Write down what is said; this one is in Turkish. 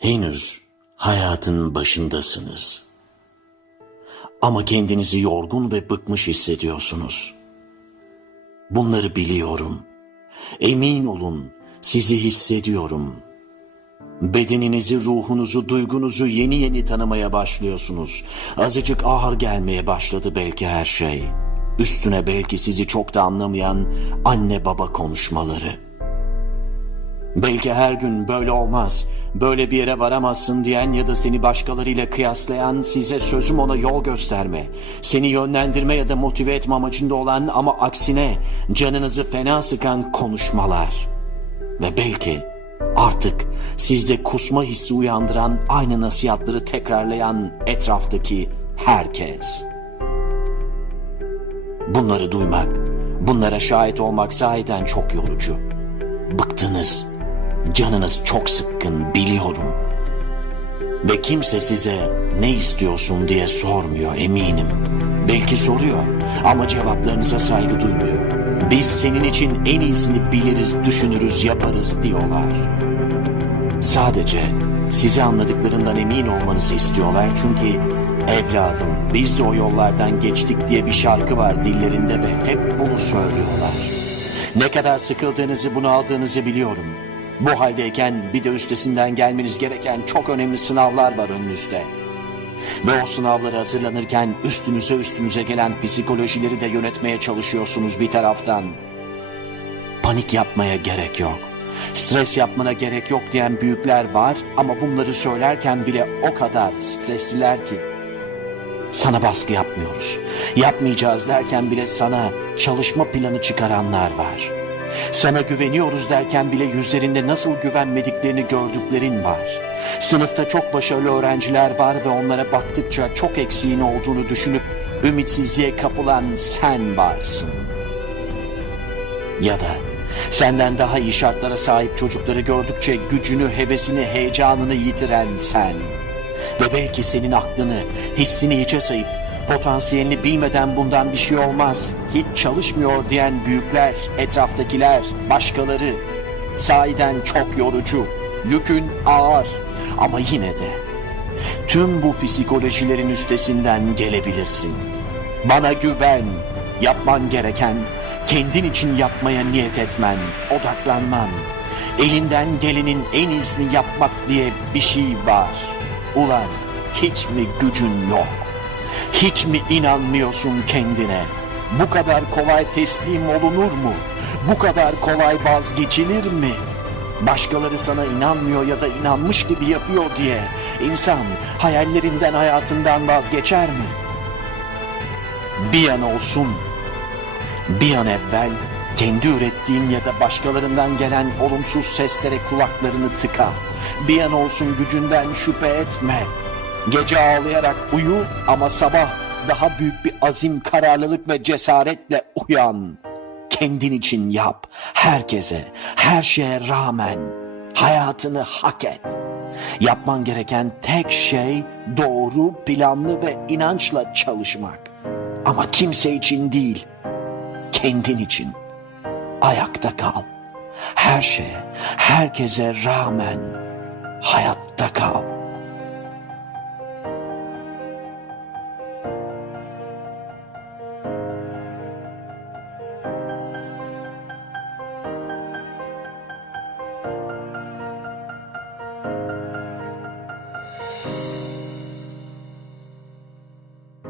Henüz hayatın başındasınız. Ama kendinizi yorgun ve bıkmış hissediyorsunuz. Bunları biliyorum. Emin olun, sizi hissediyorum. Bedeninizi, ruhunuzu, duygunuzu yeni yeni tanımaya başlıyorsunuz. Azıcık ağır gelmeye başladı belki her şey. Üstüne belki sizi çok da anlamayan anne baba konuşmaları. Belki her gün böyle olmaz, böyle bir yere varamazsın diyen ya da seni başkalarıyla kıyaslayan size sözüm ona yol gösterme, seni yönlendirme ya da motive etme amacında olan ama aksine canınızı fena sıkan konuşmalar. Ve belki artık sizde kusma hissi uyandıran aynı nasihatları tekrarlayan etraftaki herkes. Bunları duymak, bunlara şahit olmak sahiden çok yorucu. Bıktınız, canınız çok sıkkın biliyorum. Ve kimse size ne istiyorsun diye sormuyor eminim. Belki soruyor ama cevaplarınıza saygı duymuyor. Biz senin için en iyisini biliriz, düşünürüz, yaparız diyorlar. Sadece sizi anladıklarından emin olmanızı istiyorlar çünkü evladım biz de o yollardan geçtik diye bir şarkı var dillerinde ve hep bunu söylüyorlar. Ne kadar sıkıldığınızı bunu aldığınızı biliyorum. Bu haldeyken bir de üstesinden gelmeniz gereken çok önemli sınavlar var önünüzde. Ve o sınavlara hazırlanırken üstünüze üstünüze gelen psikolojileri de yönetmeye çalışıyorsunuz bir taraftan. Panik yapmaya gerek yok. Stres yapmana gerek yok diyen büyükler var ama bunları söylerken bile o kadar stresliler ki. Sana baskı yapmıyoruz. Yapmayacağız derken bile sana çalışma planı çıkaranlar var. Sana güveniyoruz derken bile yüzlerinde nasıl güvenmediklerini gördüklerin var. Sınıfta çok başarılı öğrenciler var ve onlara baktıkça çok eksiğin olduğunu düşünüp ümitsizliğe kapılan sen varsın. Ya da senden daha iyi şartlara sahip çocukları gördükçe gücünü, hevesini, heyecanını yitiren sen. Ve belki senin aklını, hissini hiçe sayıp potansiyelini bilmeden bundan bir şey olmaz, hiç çalışmıyor diyen büyükler, etraftakiler, başkaları. Sahiden çok yorucu, yükün ağır ama yine de tüm bu psikolojilerin üstesinden gelebilirsin. Bana güven, yapman gereken kendin için yapmaya niyet etmen, odaklanman, elinden gelenin en iyisini yapmak diye bir şey var. Ulan hiç mi gücün yok? Hiç mi inanmıyorsun kendine? Bu kadar kolay teslim olunur mu? Bu kadar kolay vazgeçilir mi? Başkaları sana inanmıyor ya da inanmış gibi yapıyor diye insan hayallerinden hayatından vazgeçer mi? Bir an olsun bir an evvel kendi ürettiğin ya da başkalarından gelen olumsuz seslere kulaklarını tıka. Bir an olsun gücünden şüphe etme. Gece ağlayarak uyu ama sabah daha büyük bir azim, kararlılık ve cesaretle uyan. Kendin için yap. Herkese, her şeye rağmen hayatını hak et. Yapman gereken tek şey doğru, planlı ve inançla çalışmak. Ama kimse için değil, kendin için ayakta kal. Her şeye, herkese rağmen hayatta kal.